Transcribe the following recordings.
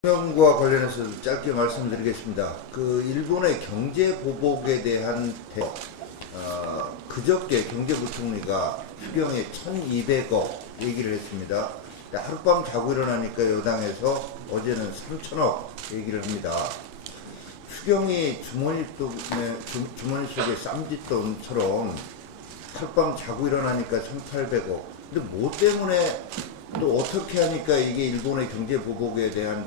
과 관련해서 짧게 말씀드리겠습니다. 일본의 경제 보복에 대한 그저께 경제부총리가 추경에 1,200억 얘기를 했습니다. 하룻밤 자고 일어나니까 여당에서 어제는 3,000억 얘기를 합니다. 추경이 주머니 속에 쌈짓돈처럼 하룻밤 자고 일어나니까 1,800억. 근데 뭐 때문에 또 어떻게 하니까 이게 일본의 경제 보복에 대한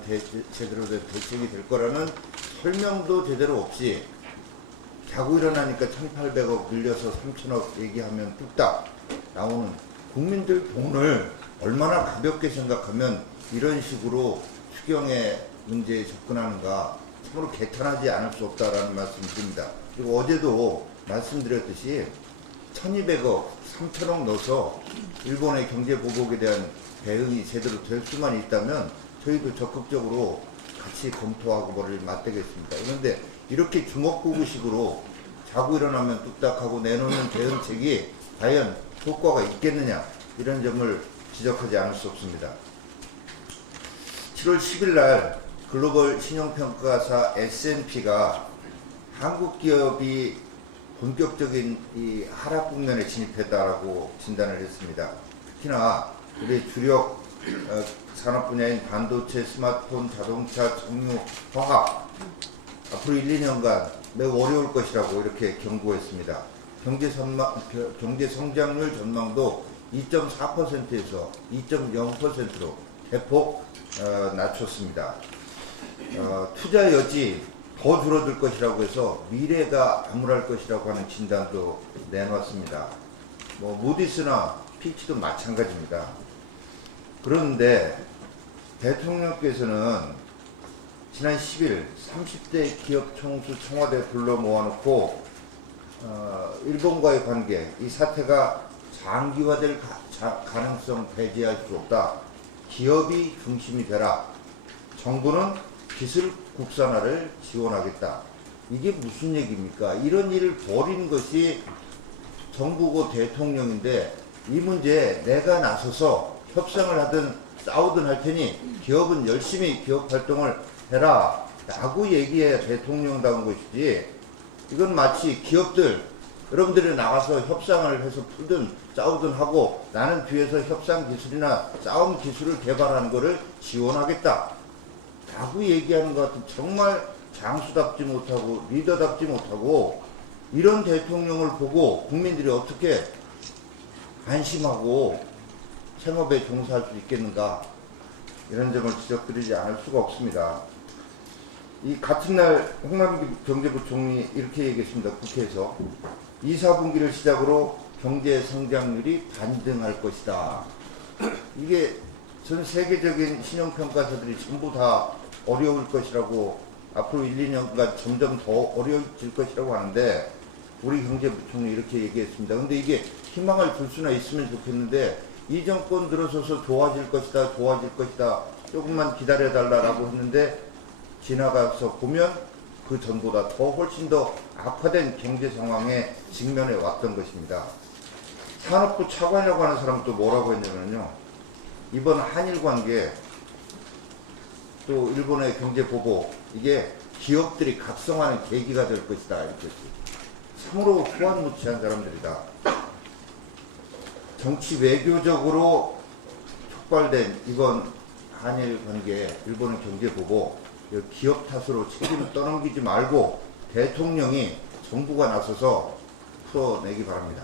제대로 된 대책이 될 거라는 설명도 제대로 없이 자고 일어나니까 1,800억 늘려서 3,000억 얘기하면 뚝딱 나오는, 국민들 돈을 얼마나 가볍게 생각하면 이런 식으로 추경의 문제에 접근하는가, 참으로 개탄하지 않을 수 없다라는 말씀을 드립니다. 그리고 어제도 말씀드렸듯이 1,200억, 3,000억 넣어서 일본의 경제 보복에 대한 대응이 제대로 될 수만 있다면 저희도 적극적으로 같이 검토하고 머리를 맞대겠습니다. 그런데 이렇게 주먹구구식으로 자고 일어나면 뚝딱하고 내놓는 대응책이 과연 효과가 있겠느냐, 이런 점을 지적하지 않을 수 없습니다. 7월 10일 날 글로벌 신용평가사 S&P가 한국 기업이 본격적인 이 하락 국면에 진입했다라고 진단을 했습니다. 특히나 우리 주력 산업 분야인 반도체, 스마트폰, 자동차, 정유, 화학 앞으로 1, 2년간 매우 어려울 것이라고 이렇게 경고했습니다. 경제 성장률 전망도 2.4%에서 2.0%로 대폭 낮췄습니다. 투자 여지 더 줄어들 것이라고 해서 미래가 암울할 것이라고 하는 진단도 내놨습니다. 무디스나 피치도 마찬가지입니다. 그런데 대통령께서는 지난 10일 30대 기업 총수 청와대 불러 모아놓고 일본과의 관계, 이 사태가 장기화될 가능성 배제할 수 없다. 기업이 중심이 되라. 정부는 기술 국산화를 지원하겠다. 이게 무슨 얘기입니까? 이런 일을 벌인 것이 정부고 대통령인데, 이 문제에 내가 나서서 협상을 하든 싸우든 할 테니 기업은 열심히 기업 활동을 해라 라고 얘기해야 대통령다운 것이지, 이건 마치 기업들, 여러분들이 나가서 협상을 해서 풀든 싸우든 하고 나는 뒤에서 협상 기술이나 싸움 기술을 개발하는 것을 지원하겠다 라고 얘기하는 것 같은, 정말 장수답지 못하고 리더답지 못하고, 이런 대통령을 보고 국민들이 어떻게 안심하고 생업에 종사할 수 있겠는가, 이런 점을 지적드리지 않을 수가 없습니다. 이 같은 날 홍남기 경제부총리 이렇게 얘기했습니다. 국회에서 2, 4분기를 시작으로 경제 성장률이 반등할 것이다. 이게 전 세계적인 신용평가사들이 전부 다 어려울 것이라고, 앞으로 1, 2년간 점점 더 어려워질 것이라고 하는데, 우리 경제부총리 이렇게 얘기했습니다. 근데 이게 희망을 줄 수나 있으면 좋겠는데, 이 정권 들어서서 좋아질 것이다, 조금만 기다려달라고 했는데, 지나가서 보면 그 전보다 훨씬 더 악화된 경제 상황에 직면해 왔던 것입니다. 산업부 차관이라고 하는 사람은 또 뭐라고 했냐면요, 이번 한일 관계, 또 일본의 경제 보복, 이게 기업들이 각성하는 계기가 될 것이다, 이렇게 했어요. 참으로 후한무치한 사람들이다. 정치 외교적으로 촉발된 이번 한일 관계, 일본의 경제 보복, 기업 탓으로 책임을 떠넘기지 말고 대통령이, 정부가 나서서 풀어내기 바랍니다.